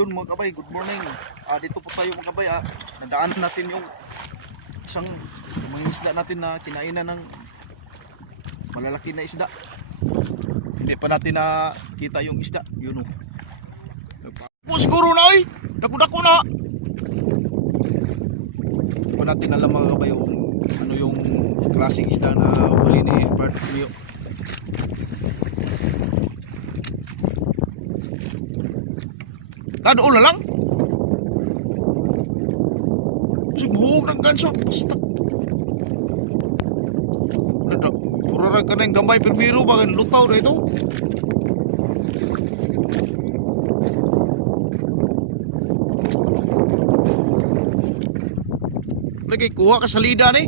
yun mga kabay, good morning. Dito po tayo mga kabay. Nadaanan natin yung isang mga isda natin na kinainan ng malalaki na isda. Hindi pa natin nakita yung isda. Yun o. Po siguro na oy. Dako-dako na. Hindi pa natin alam mga kabay yung ano yung klaseng isda na huli ni Bert Leo. Doon na lang. Sigbuhog ng ganso. Basta. Purarag ka na yung gamay primero. Bakit lutaw na ito? Lagi kuha ka sa lida ni.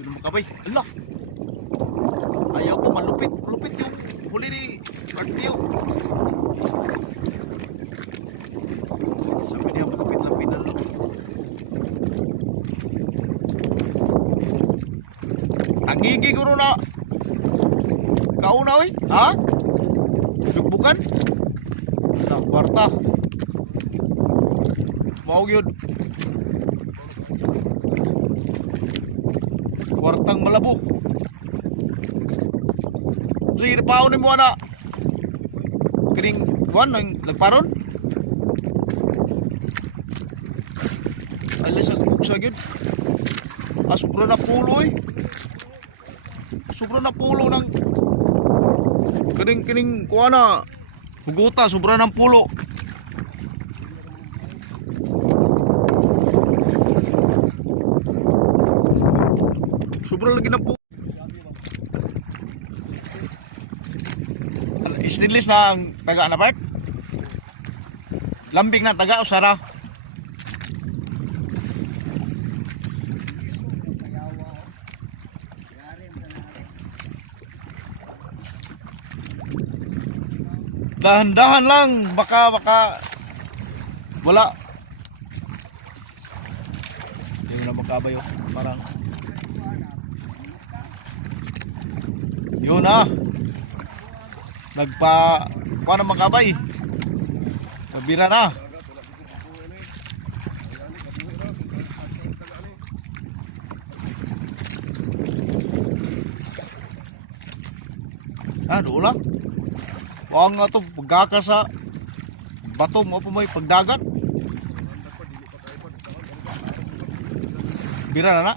Yun mga kabay. Allah. Ayaw pa malupit. Malupit yung huli ni Bartio. Sabi niya malupit-lapit na lang. Tangigi guro na. Kauna oy. Ha? Bukan? Nah, kwarta. Mau yun. Kwartang malabo. Sige, paunin mo na. Kining kuwan nang nagparon. Alas sa gyud. Sobra na pulo eh. Sobra na pulo ng kining kuwan na huguta, sobra ng pulo. Sobra lagi ng pulo. Stainless na ang taga na part. Lambing na taga o sara. Dahan-dahan lang, baka wala. Hindi mo na magkabayo. Parang yun na. Kuha na magkabay. Nabira na. Doon lang. Huwag nga ito, pagkaka sa bato mo pa may pagdagan. Bira na na.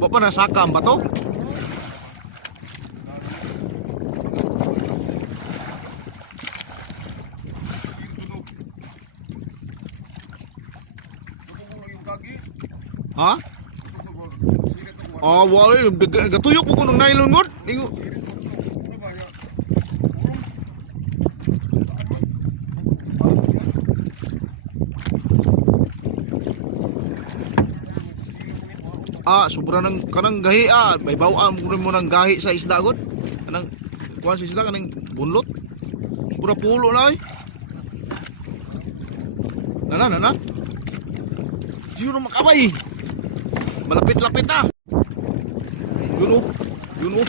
Bapak na saka ang bato? Ha? Wala yun. Gatuyok po ko ng nylon god. Sobra ng kanang gahi may bawaan mo ng gahi sa isda god. Kanang kuha sa isda kanang bunlot. Pura pulo na ay. Nana. Diyo na makabay. Malapit-lapit na. Yun o.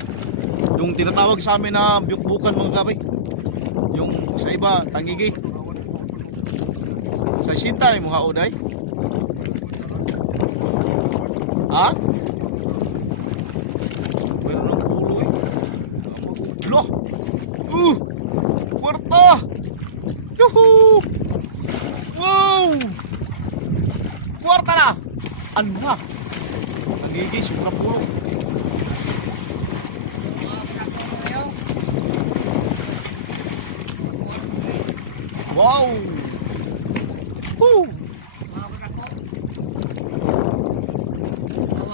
Yung tinatawag sa amin na bukbukan mga kabay. Yung sa iba, tangigi. Sa sinta yung mga oday. Ha? Meron ng pulo eh. Loh! Kwarta! Yuhuu! Wow! Kwarta na! Ano na? Nagiging sobra pulo. Wow! Woo!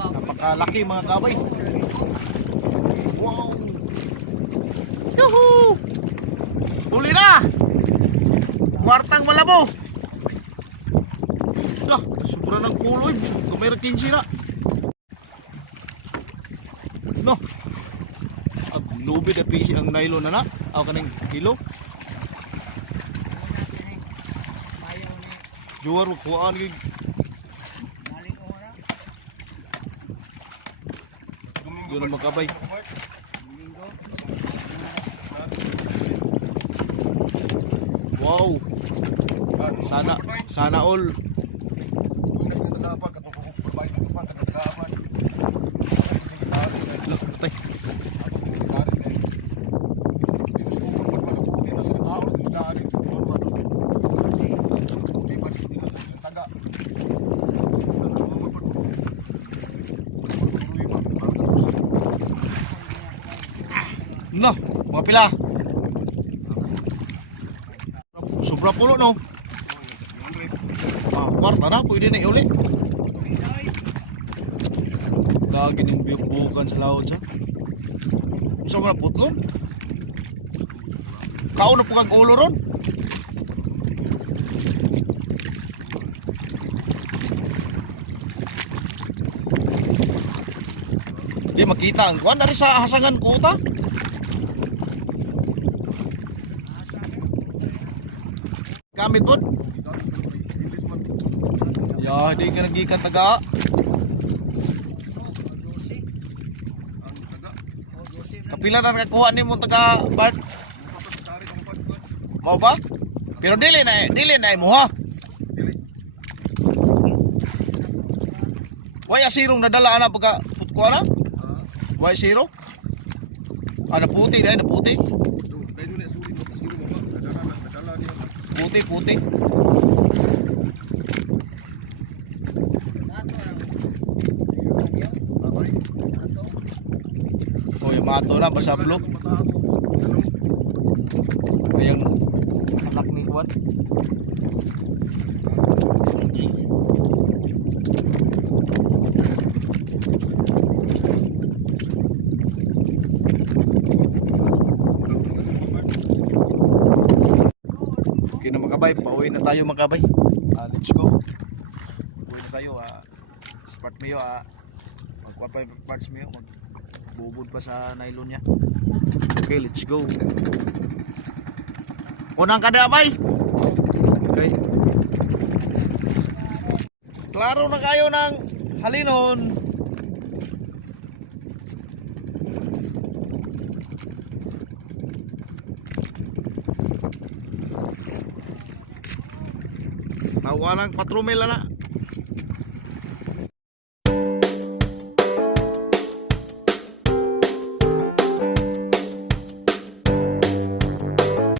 Napakalaki mga kabay. Wow! Yuhuu! Huli na! Kwartang malabo! Nah, sobra ng kuloy. Kamera 15 na. No. At lubi na pisi ang nylon na na. Aw kaning kilo. Juar kuan gid. Yun ang magkabay. Wow. Sana all. Look, patay. No, mga pila. Sobra pulo no. Kwarta na, pwede na iuli. Lagi ng bukan sa laot siya. Isa mo na putlon. Kaon na po kag ulo ron. Di makita ang kuwan dari sa hasangan kuta. Gamit po. Ya, di ka nagikan taga. Kapila na nakakuha ni mo taga Bart? Mau ba? Pero dili na mo ha. Waya sirong nadala ana pagka putkuha na? Waya siro? Ana puti dai na puti. Puti. Oh, yung mato na basa blok. Ayang anak ni Juan. Okay na magkabay, pauwi na tayo magkabay. Let's go. Pauwi na tayo. Start mo yun. Magkuha pa yung parts mo yun. Magbubod pa sa nylon niya. Okay, let's go. Unang kada bay. Okay. Klaro na kayo ng halinon. Tawalang 4 mil na.